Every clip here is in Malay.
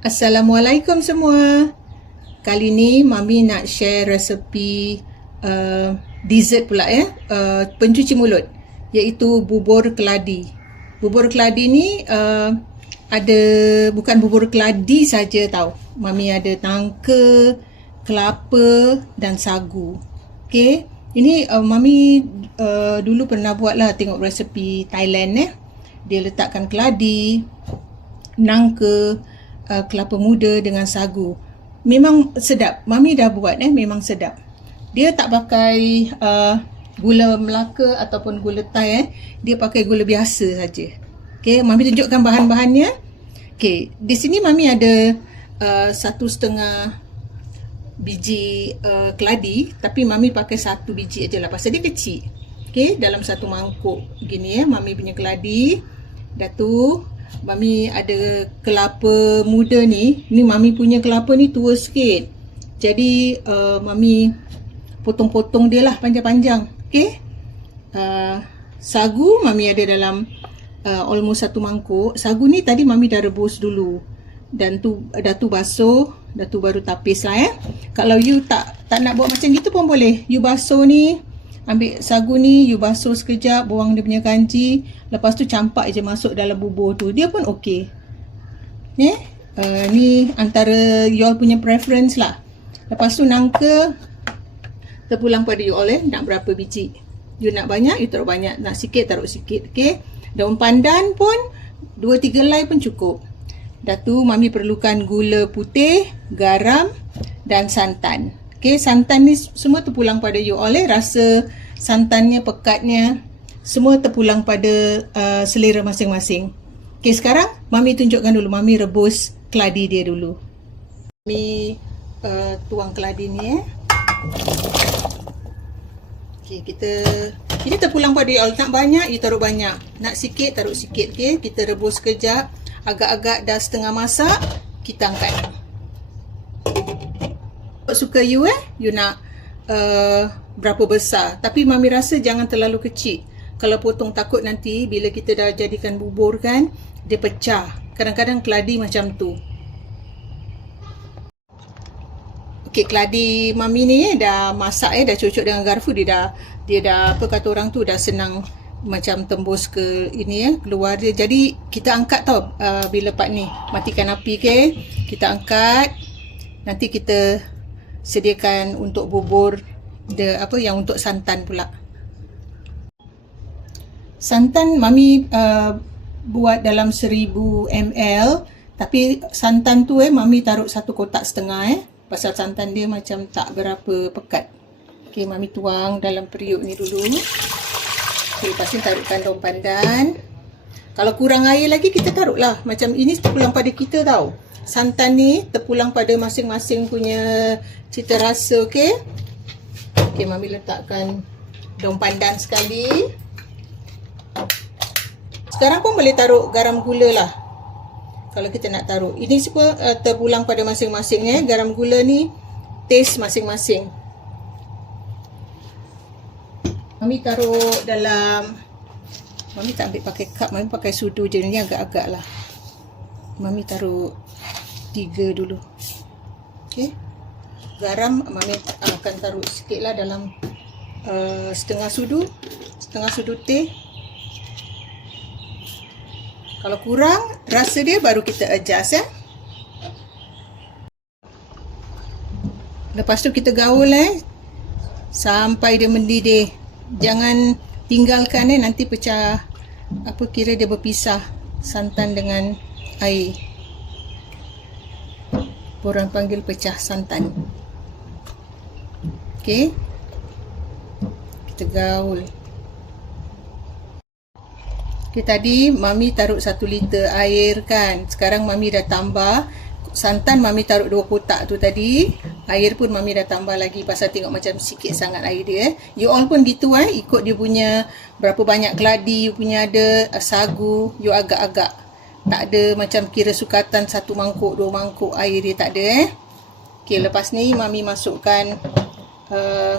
Assalamualaikum semua. Kali ni Mami nak share resepi uh, dessert pula ya, uh, pencuci mulut iaitu bubur keladi. Bubur keladi ni uh, ada bukan bubur keladi saja tau. Mami ada nangka, kelapa dan sagu. Okey, ini uh, Mami uh, dulu pernah buat lah tengok resepi Thailand ya. Dia letakkan keladi, nangka, uh, kelapa muda dengan sagu. Memang sedap. Mami dah buat eh, memang sedap. Dia tak pakai uh, gula Melaka ataupun gula Thai eh. Dia pakai gula biasa saja. Okey, Mami tunjukkan bahan-bahannya. Okey, di sini Mami ada uh, satu setengah biji uh, keladi tapi Mami pakai satu biji aja lah pasal dia kecil. Okey, dalam satu mangkuk gini ya, Mami punya keladi. Dah tu Mami ada kelapa muda ni. Ni Mami punya kelapa ni tua sikit. Jadi uh, Mami potong-potong dia lah panjang-panjang. Okay. Uh, sagu Mami ada dalam uh, almost satu mangkuk. Sagu ni tadi Mami dah rebus dulu. Dan tu dah tu basuh. Dah tu baru tapis lah eh. Kalau you tak tak nak buat macam gitu pun boleh. You basuh ni ambil sagu ni you basuh sekejap buang dia punya kanji. Lepas tu campak je masuk dalam bubur tu. Dia pun okey. Ni uh, ni antara you all punya preference lah. Lepas tu nangka terpulang pada you all eh nak berapa biji. You nak banyak you taruh banyak. Nak sikit taruh sikit okey? Daun pandan pun 2 3 helai pun cukup. Dah tu mami perlukan gula putih garam dan santan Okay, santan ni semua terpulang pada you all eh. Rasa santannya, pekatnya, semua terpulang pada uh, selera masing-masing. Okay, sekarang Mami tunjukkan dulu. Mami rebus keladi dia dulu. Mami uh, tuang keladi ni eh. Okay, kita... Ini terpulang pada you all. Nak banyak, you taruh banyak. Nak sikit, taruh sikit. Okay, kita rebus sekejap. Agak-agak dah setengah masak, kita angkat suka you eh? You nak uh, berapa besar. Tapi mami rasa jangan terlalu kecil. Kalau potong takut nanti bila kita dah jadikan bubur kan dia pecah. Kadang-kadang keladi macam tu. Okey, keladi mami ni eh, dah masak eh, dah cocok dengan garfu dia dah dia dah apa kata orang tu dah senang macam tembus ke ini ya keluar dia. Jadi kita angkat tau uh, bila part ni. Matikan api ke kita angkat. Nanti kita sediakan untuk bubur the apa yang untuk santan pula. Santan mami uh, buat dalam 1000 ml tapi santan tu eh mami taruh satu kotak setengah eh pasal santan dia macam tak berapa pekat. Okey mami tuang dalam periuk ni dulu. Okey lepas ni taruhkan daun pandan. Kalau kurang air lagi kita taruhlah. Macam ini terpulang pada kita tau santan ni terpulang pada masing-masing punya cita rasa okey. Okey mami letakkan daun pandan sekali. Sekarang pun boleh taruh garam gula lah. Kalau kita nak taruh. Ini semua uh, terpulang pada masing-masing eh. Garam gula ni taste masing-masing. Mami taruh dalam Mami tak ambil pakai cup, mami pakai sudu je ni agak-agak lah. Mami taruh tiga dulu. Okey. Garam Mami akan taruh sikit lah dalam uh, setengah sudu. Setengah sudu teh. Kalau kurang, rasa dia baru kita adjust ya. Lepas tu kita gaul eh. Sampai dia mendidih. Jangan tinggalkan eh. Nanti pecah. Apa kira dia berpisah. Santan dengan air. Orang panggil pecah santan. Okey. Kita gaul. Okey tadi mami taruh satu liter air kan. Sekarang mami dah tambah santan mami taruh dua kotak tu tadi. Air pun mami dah tambah lagi pasal tengok macam sikit sangat air dia. Eh. You all pun gitu eh. Ikut dia punya berapa banyak keladi you punya ada sagu. You agak-agak tak ada macam kira sukatan satu mangkuk, dua mangkuk air dia tak ada eh. Okey, lepas ni mami masukkan uh,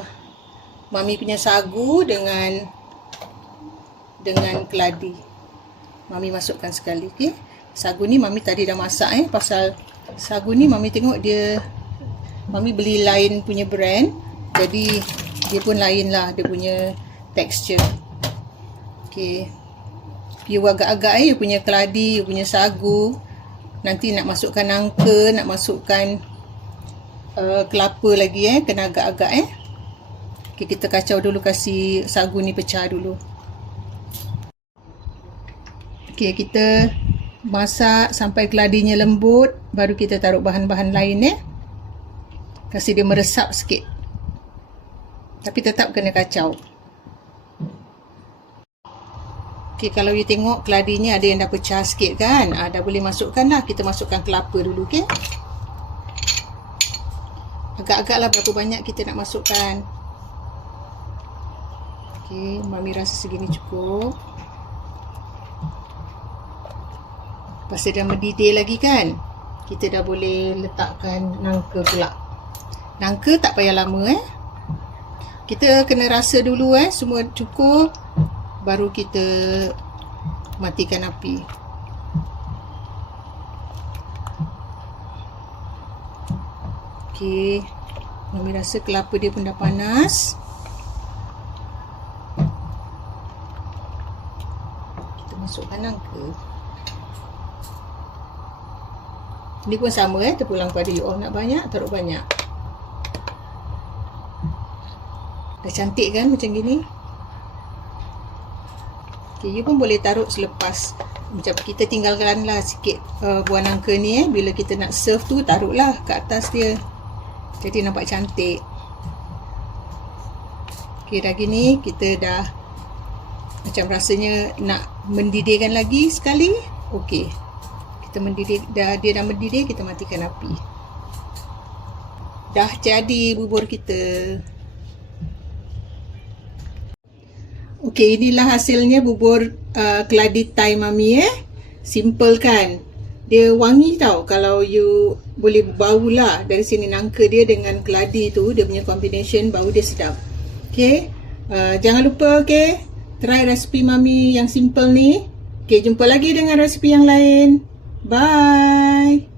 mami punya sagu dengan dengan keladi. Mami masukkan sekali, okey. Sagu ni mami tadi dah masak eh pasal Sagu ni mami tengok dia mami beli lain punya brand. Jadi dia pun lain lah dia punya texture. Okay. You agak-agak eh, you punya keladi, you punya sagu. Nanti nak masukkan nangka, nak masukkan uh, kelapa lagi eh. Kena agak-agak eh. Okay, kita kacau dulu kasih sagu ni pecah dulu. Okay, kita masak sampai keladinya lembut. Baru kita taruh bahan-bahan lain eh. Kasih dia meresap sikit. Tapi tetap kena kacau. Okay, kalau you tengok keladinya ada yang dah pecah sikit kan. Ah, dah boleh masukkan lah. Kita masukkan kelapa dulu. Okay. Agak-agak lah berapa banyak kita nak masukkan. Okay, mami rasa segini cukup. Pasal dah mendidih lagi kan. Kita dah boleh letakkan nangka pula. Nangka tak payah lama eh. Kita kena rasa dulu eh. Semua cukup. Baru kita matikan api. Okey. Mami rasa kelapa dia pun dah panas. Kita masukkan nangka. Ini pun sama eh, terpulang pada you all nak banyak, taruh banyak. Dah cantik kan macam gini? Okay, you pun boleh taruh selepas macam kita tinggalkan lah sikit uh, buah nangka ni eh. Bila kita nak serve tu, taruhlah kat atas dia. Jadi nampak cantik. Okay, dah gini kita dah macam rasanya nak mendidihkan lagi sekali. Okay. Kita mendidih, dah, dia dah mendidih, kita matikan api. Dah jadi bubur kita. Okey, inilah hasilnya bubur uh, keladi Thai mami eh. Simple kan? Dia wangi tau kalau you boleh bau lah dari sini nangka dia dengan keladi tu dia punya combination bau dia sedap. Okey. Uh, jangan lupa okey, try resipi mami yang simple ni. Okey, jumpa lagi dengan resipi yang lain. Bye.